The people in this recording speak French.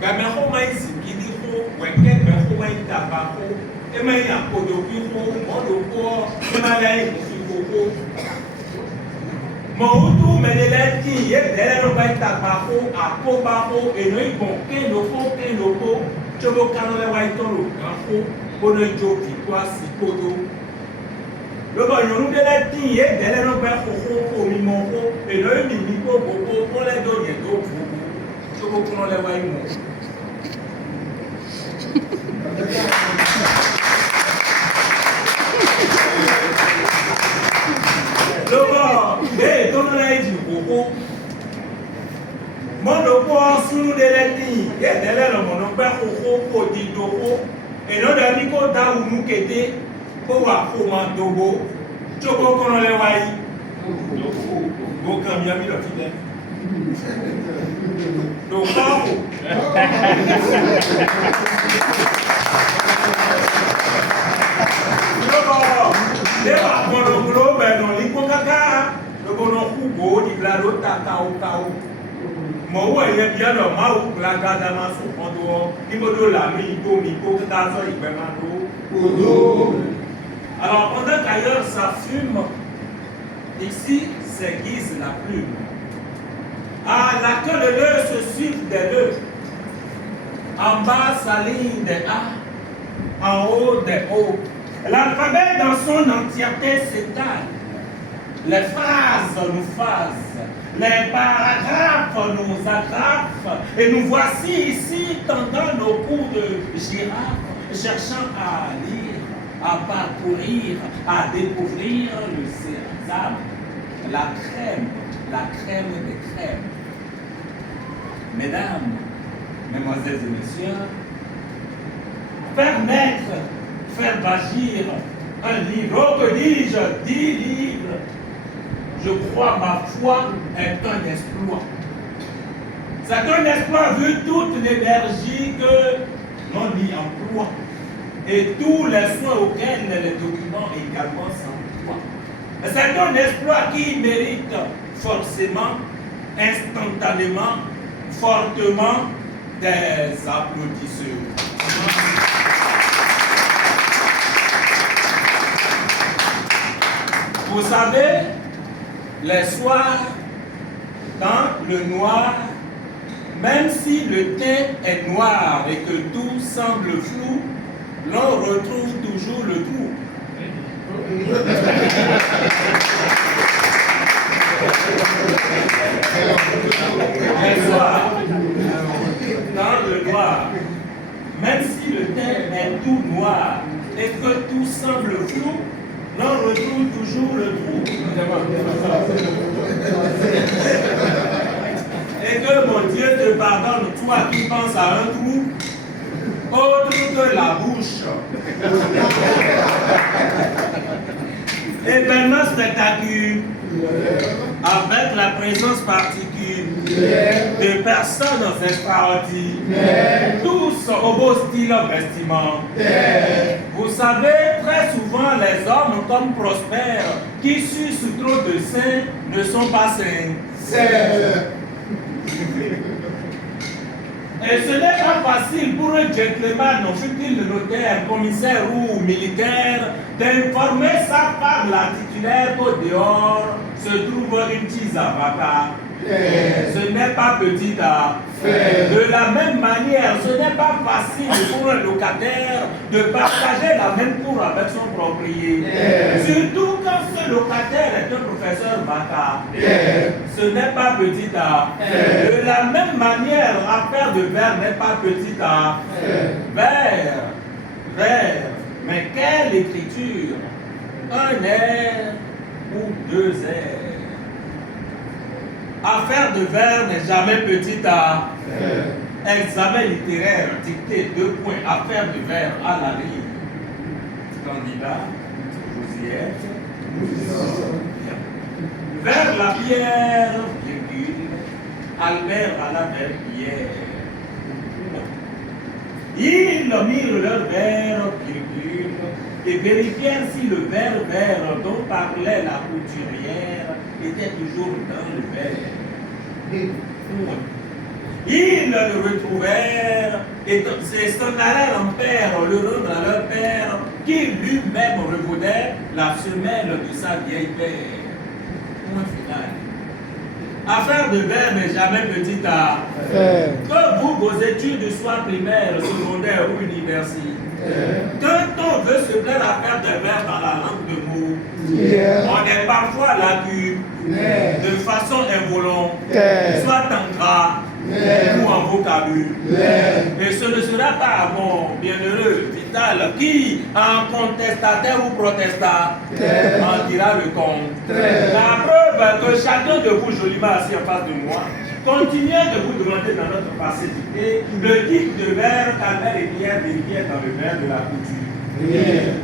Gamero mai zikidiko, weke mero mai tabako, emai akodokiko, modoko, emai koko. Moutou meleleti ye delero mai tabako, akobako, enoi bonke loko, chobo kanole waitoro kanko, bono joki kwa sikodo. Lobo yonu deleti ye delero mai koko, mimoko, enoi mimiko boko, pole do yedo boko, chobo kanole waimo. Logo, don't let you go. Monopo sunu de leti, ye de le monopo ko di dogo. E no da mi ko da unu kete, ko wa ko ma dogo. Jogo kono le wai. Go kam ya mi lo ti de. Do ko. Deba bono globe no liko kaka no bono kugo di blado takao. Mo wo ye bia no ma wo blagada ma so kodo ni bodo la mi ko kaka so igbe ma do. Alors pendant qu'ailleurs ça fume, ici s'aiguise la plume. À la queue de l'œuf se suivent des nœuds. En bas s'aligne des A, en haut des O. L'alphabet dans son entièreté s'étale. Les phrases nous phasent, les paragraphes nous agrafent, et nous voici ici tendant nos coups de girafe, cherchant à lire, à parcourir, à découvrir le sésame, la crème des crèmes. Mesdames, mesdemoiselles et messieurs, faire naître, faire vagir un livre, oh que dis-je, 10 livres, je crois ma foi est un exploit. C'est un exploit vu toute l'énergie que l'on y emploie et tous les soins auxquels les documents également s'emploient. C'est un exploit qui mérite forcément, instantanément, fortement des applaudissements. Vous savez, les soirs, dans le noir, même si le teint est noir et que tout semble flou, l'on retrouve toujours le trou. Les soirs, dans le noir, même si le teint est tout noir et que tout semble flou, l'on retrouve toujours le trou. Et que mon Dieu te pardonne, toi qui penses à un trou, autre que la bouche. Événement spectaculaire, avec la présence particulière de personnes extraordinaires, tous au beau style vestimentaire. Vous savez, très souvent, les hommes comme Prosper, qui sucent trop de seins, ne sont pas sincères. Et ce n'est pas facile pour un gentleman, fût-il notaire, commissaire ou militaire, d'informer sa femme, la titulaire, qu'au dehors se trouve une petite avocate. Ce n'est pas petit affaire. De la même manière, ce n'est pas facile pour un locataire de partager la même cour avec son propriétaire. Surtout quand ce locataire est un professeur vacataire. Ce n'est pas petit affaire. De la même manière, affaire de verre n'est pas petit affaire. Verre. Mais quelle écriture! Un air ou 2 airs. Affaire de vers n'est jamais petite à examen littéraire, dicté 2 points, affaire de vers à la ligne. Candidat, vous y êtes. Vers la pierre, virgule, Albert à la belle pierre. Ils mirent leur vers, virgule, et vérifièrent si le vers dont parlait la couturière était toujours dans le verre. Ils le retrouvèrent et s'en allèrent en père, le rendre à leur père, qui lui-même revaudait la semelle de sa vieille père. Point final. Affaire de verbe n'est jamais petite à faire. Que vous, vos études soient primaires, secondaires ou universitaires. Quand on veut se plaire à faire des verbes dans la langue de mots, on est parfois lacuné de façon involontaire, soit en gras ou en vocabulaire. Et ce ne sera pas mon bienheureux Vital qui, en contestataire ou protestataire, en dira le contraire. La preuve que chacun de vous, joliment assis en face de moi, continuez de vous demander dans notre passivité le type de verbe qu'Albert et Pierre décrivent dans le verbe de la couture.